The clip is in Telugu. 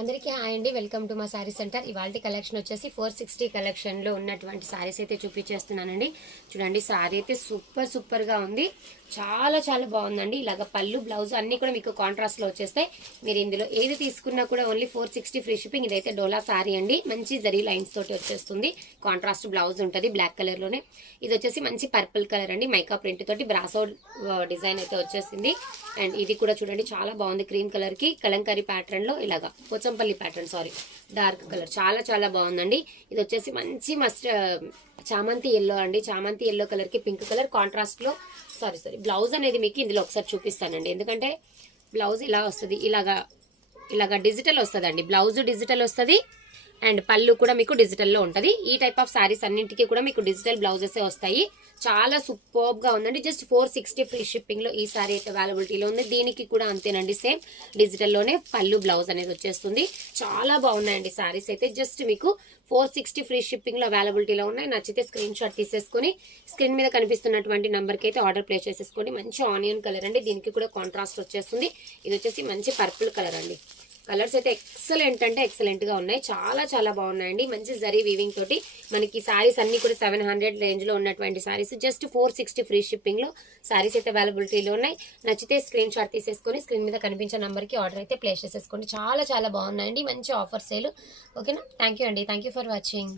అందరికీ హాయ్ అండి, వెల్కమ్ టు మా సారీ సెంటర్. ఇవాళ కలెక్షన్ వచ్చేసి 460 కలెక్షన్ లో ఉన్నటువంటి సారీస్ అయితే చూపించేస్తున్నానండి. చూడండి, సారీ అయితే సూపర్ గా ఉంది. చాలా చాలా బాగుందండి. ఇలాగ పళ్ళు, బ్లౌజ్ అన్ని కూడా మీకు కాంట్రాస్ట్ లో వచ్చేస్తాయి. మీరు ఇందులో ఏది తీసుకున్నా కూడా ఓన్లీ 460 ఫ్రీ షిప్పింగ్. ఇదైతే డోలా సారీ అండి, మంచి జరీ లైన్స్ తోటి వచ్చేస్తుంది. కాంట్రాస్ట్ బ్లౌజ్ ఉంటుంది బ్లాక్ కలర్ లోనే. ఇది వచ్చేసి మంచి పర్పుల్ కలర్ అండి, మైకా ప్రింట్ తోటి బ్రాసో డిజైన్ అయితే వచ్చేసింది. అండ్ ఇది కూడా చూడండి చాలా బాగుంది, క్రీమ్ కలర్ కి కలంకారీ ప్యాటర్న్ లో ఇలాగా పోచంపల్లి ప్యాటర్న్, డార్క్ కలర్ చాలా చాలా బాగుందండి. ఇది వచ్చేసి మంచి చామంతి ఎల్లో అండి, చామంతి ఎల్లో కలర్ కి పింక్ కలర్ కాంట్రాస్ట్ లో బ్లౌజ్ అనేది మీకు ఇందులో ఒకసారి చూపిస్తానండి. ఎందుకంటే బ్లౌజ్ ఇలా వస్తుంది, ఇలాగా డిజిటల్ వస్తుంది అండి. బ్లౌజ్ డిజిటల్ వస్తుంది అండ్ పళ్ళు కూడా మీకు డిజిటల్లో ఉంటుంది. ఈ టైప్ ఆఫ్ శారీస్ అన్నింటికి కూడా మీకు డిజిటల్ బ్లౌజెస్ వస్తాయి. చాలా సూపర్బ్ గా ఉందండి. జస్ట్ 460 ఫ్రీ షిప్పింగ్ లో ఈ సారీ అయితే అవైలబిలిటీలో ఉంది. దీనికి కూడా అంతేనండి, సేమ్ డిజిటల్ లోనే పళ్ళు బ్లౌజ్ అనేది వచ్చేస్తుంది. చాలా బాగున్నాయండి సారీస్ అయితే. జస్ట్ మీకు 460 ఫ్రీ షిప్పింగ్ లో అవైలబిలిటీలో ఉన్నాయి. నచ్చితే స్క్రీన్ షాట్ తీసేసుకుని స్క్రీన్ మీద కనిపిస్తున్నటువంటి నంబర్ కి అయితే ఆర్డర్ ప్లేస్ చేసేసుకోండి. మంచి ఆనియన్ కలర్ అండి, దీనికి కూడా కాంట్రాస్ట్ వచ్చేస్తుంది. ఇది వచ్చేసి మంచి పర్పుల్ కలర్ అండి. కలర్స్ అయితే ఎక్సలెంట్ అంటే ఎక్సలెంట్ గా ఉన్నాయి. చాలా చాలా బాగున్నాయండి. మంచి జరీ వీవింగ్ తోటి మనకి సారీస్ అన్ని కూడా 700 రేంజ్ లో ఉన్నటువంటి సారీస్ జస్ట్ 460 ఫ్రీ షిప్పింగ్ లో సారీస్ అయితే అవైలబిలిటీలో ఉన్నాయి. నచ్చితే స్క్రీన్ షాట్ తీసేసుకొని స్క్రీన్ మీద కనిపించే నంబర్ కి ఆర్డర్ అయితే ప్లేస్ చేసేసుకోండి. చాలా చాలా బాగున్నాయండి, మంచి ఆఫర్ సేల్. ఓకేనా? థ్యాంక్ యూ అండి, థ్యాంక్ యూ ఫర్ వాచింగ్.